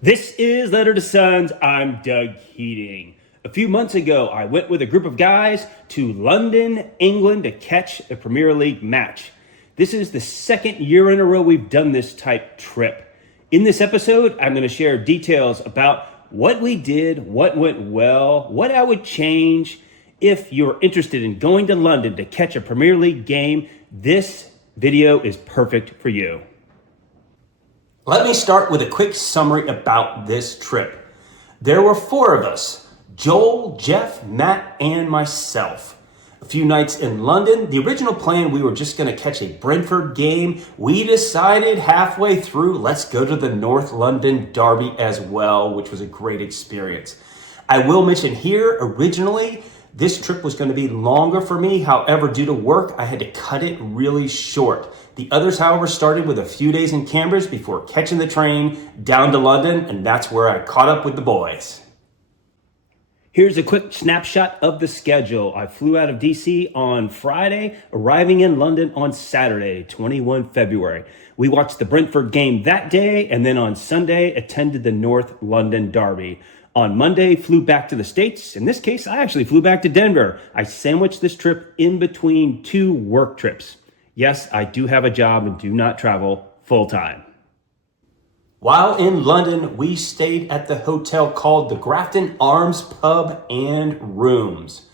This is Letter to Sons. I'm Doug Heating. A few months ago, I went with a group of guys to London, England to catch a Premier League match. This is the second year in a row we've done this type trip. In this episode, I'm going to share details about what we did, what went well, what I would change. If you're interested in going to London to catch a Premier League game, this video is perfect for you. Let me start with a quick summary about this trip. There were four of us: Joel, Jeff, Matt, and myself. A few nights in London. The original plan, we were just going to catch a Brentford game. We decided halfway through, let's go to the North London Derby as well, which was a great experience. I will mention here, originally, this trip was going to be longer for me. However, due to work, I had to cut it really short. The others, however, started with a few days in Cambridge before catching the train down to London, and that's where I caught up with the boys. Here's a quick snapshot of the schedule. I flew out of DC on Friday, arriving in London on Saturday, 21 February. We watched the Brentford game that day, and then on Sunday, attended the North London Derby. On Monday, flew back to the States. In this case, I actually flew back to Denver. I sandwiched this trip in between two work trips. Yes, I do have a job and do not travel full-time. While in London, we stayed at the hotel called the Grafton Arms Pub and Rooms.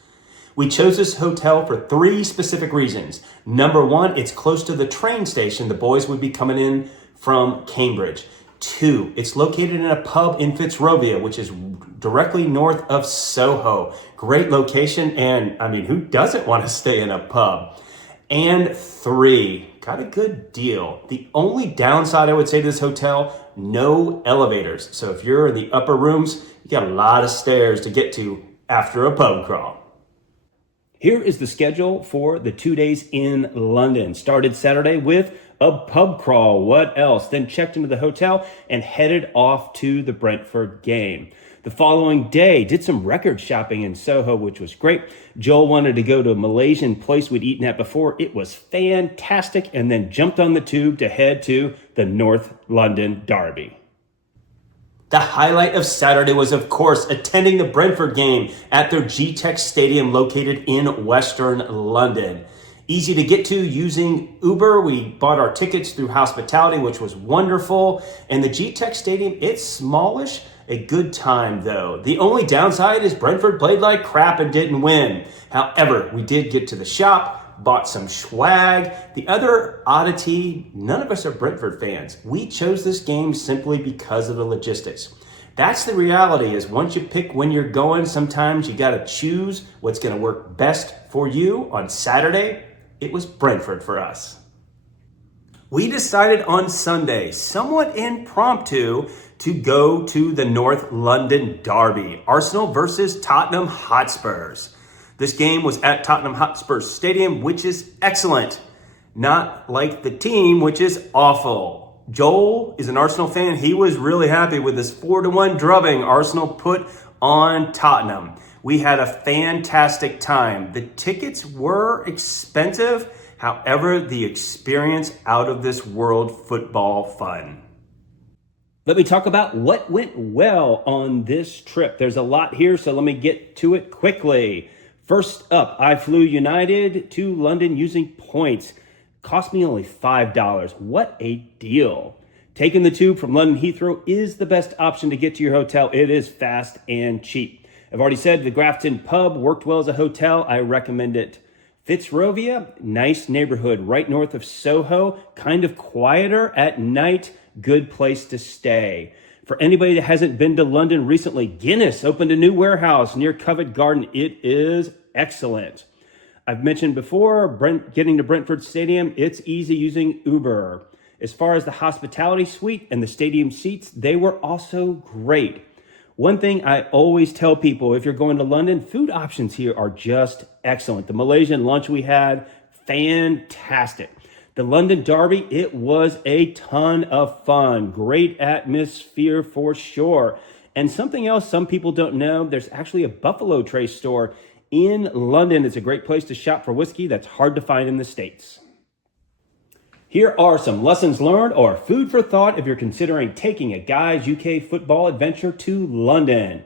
We chose this hotel for three specific reasons. Number one, it's close to the train station. The boys would be coming in from Cambridge. Two, it's located in a pub in Fitzrovia, which is directly north of Soho. Great location, and I mean, who doesn't want to stay in a pub? And three, got a good deal. The only downside I would say to this hotel, no elevators. So if you're in the upper rooms, you got a lot of stairs to get to after a pub crawl. Here is the schedule for the 2 days in London. Started Saturday with a pub crawl. What else? Then checked into the hotel and headed off to the Brentford game. The following day, did some record shopping in Soho, which was great. Joel wanted to go to a Malaysian place we'd eaten at before. It was fantastic. And then jumped on the tube to head to the North London Derby. The highlight of Saturday was, of course, attending the Brentford game at their GTEC Stadium located in Western London. Easy to get to using Uber. We bought our tickets through hospitality, which was wonderful. And the GTEC Stadium, it's smallish. A good time, though. The only downside is Brentford played like crap and didn't win. However, we did get to the shop, bought some swag. The other oddity, none of us are Brentford fans. We chose this game simply because of the logistics. That's the reality, is once you pick when you're going, sometimes you got to choose what's going to work best for you. On Saturday, it was Brentford for us. We decided on Sunday, somewhat impromptu, to go to the North London Derby, Arsenal versus Tottenham Hotspurs. This game was at Tottenham Hotspurs Stadium, which is excellent. Not like the team, which is awful. Joel is an Arsenal fan. He was really happy with this 4-1 drubbing Arsenal put on Tottenham. We had a fantastic time. The tickets were expensive. However, the experience out of this world football fun. Let me talk about what went well on this trip. There's a lot here, so let me get to it quickly. First up, I flew United to London using points. Cost me only $5. What a deal. Taking the tube from London Heathrow is the best option to get to your hotel. It is fast and cheap. I've already said the Grafton Pub worked well as a hotel. I recommend it. Fitzrovia, nice neighborhood right north of Soho, kind of quieter at night. Good place to stay. For anybody that hasn't been to London recently, Guinness opened a new warehouse near Covent Garden. It is excellent. I've mentioned before, getting to Brentford Stadium, it's easy using Uber. As far as the hospitality suite and the stadium seats, they were also great. One thing I always tell people, if you're going to London, food options here are just excellent. The Malaysian lunch we had, fantastic. The London Derby, it was a ton of fun. Great atmosphere for sure. And something else some people don't know, there's actually a Buffalo Trace store in London. It's a great place to shop for whiskey that's hard to find in the States. Here are some lessons learned or food for thought if you're considering taking a Guys UK football adventure to London.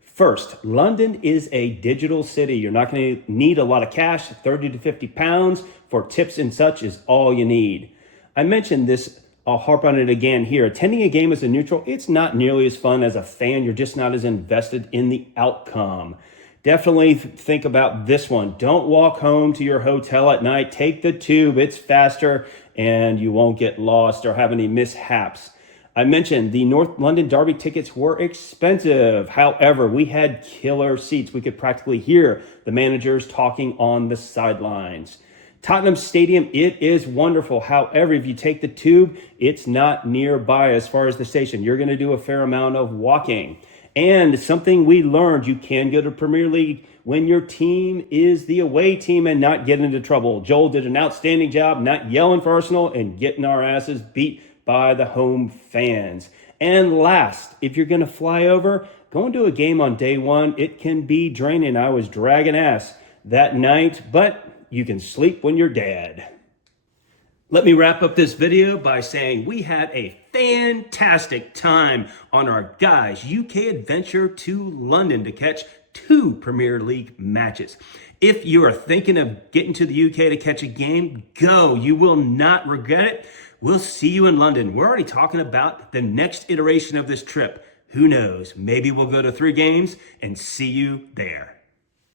First, London is a digital city. You're not going to need a lot of cash. 30 to 50 pounds for tips and such is all you need. I mentioned this, I'll harp on it again here. Attending a game as a neutral, it's not nearly as fun as a fan. You're just not as invested in the outcome. Definitely think about this one. Don't walk home to your hotel at night. Take the tube. It's faster and you won't get lost or have any mishaps. I mentioned the North London Derby tickets were expensive. However, we had killer seats. We could practically hear the managers talking on the sidelines. Tottenham Stadium, it is wonderful. However, if you take the tube, it's not nearby as far as the station. You're going to do a fair amount of walking. And something we learned, you can go to Premier League when your team is the away team and not get into trouble. Joel did an outstanding job not yelling for Arsenal and getting our asses beat by the home fans. And last, if you're going to fly over, going to a game on day one, it can be draining. I was dragging ass that night, but you can sleep when you're dead. Let me wrap up this video by saying we had a fantastic time on our Guys UK adventure to London to catch 2 Premier League matches. If you are thinking of getting to the UK to catch a game, go. You will not regret it. We'll see you in London. We're already talking about the next iteration of this trip. Who knows? Maybe we'll go to 3 games and see you there.